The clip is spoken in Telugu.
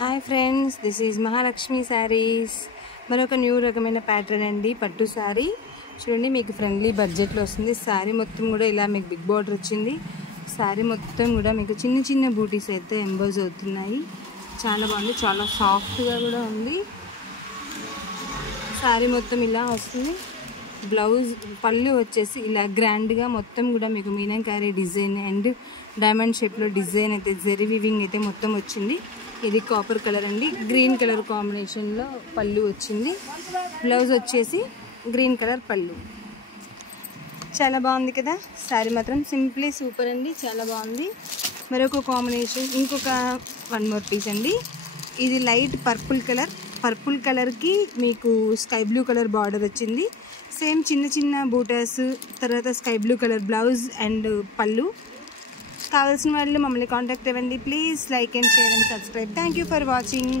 Hi friends, this is Mahalakshmi saris. మరొక న్యూ రకమైన ప్యాటర్న్ అండి, పట్టు శారీ. చూడండి, మీకు ఫ్రెండ్లీ బడ్జెట్లో వస్తుంది. శారీ మొత్తం కూడా ఇలా మీకు బిగ్ బార్డర్ వచ్చింది. శారీ మొత్తం కూడా మీకు చిన్న చిన్న బూటీస్ అయితే ఎంబోజ్ అవుతున్నాయి. చాలా బాగుంది, చాలా సాఫ్ట్గా కూడా ఉంది. శారీ మొత్తం ఇలా వస్తుంది. బ్లౌజ్ పళ్ళు వచ్చేసి ఇలా గ్రాండ్గా మొత్తం కూడా మీకు మీనాకారి డిజైన్ అండ్ డైమండ్ షేప్లో డిజైన్ అయితే జరీ వీవింగ్ అయితే మొత్తం వచ్చింది. ఇది కాపర్ కలర్ అండి, గ్రీన్ కలర్ కాంబినేషన్లో పళ్ళు వచ్చింది. బ్లౌజ్ వచ్చేసి గ్రీన్ కలర్ పళ్ళు. చాలా బాగుంది కదా శారీ, మాత్రం సింప్లీ సూపర్ అండి, చాలా బాగుంది. మరొక కాంబినేషన్, ఇంకొక వన్ మోర్ పీస్ అండి. ఇది లైట్ పర్పుల్ కలర్కి మీకు స్కై బ్లూ కలర్ బార్డర్ వచ్చింది. సేమ్ చిన్న చిన్న బూటాస్, తర్వాత sky blue colour blouse and పళ్ళు. కావాల్సిన వాళ్ళు మమ్మల్ని కాంటాక్ట్ అవ్వండి. Please like and share and subscribe. Thank you for watching.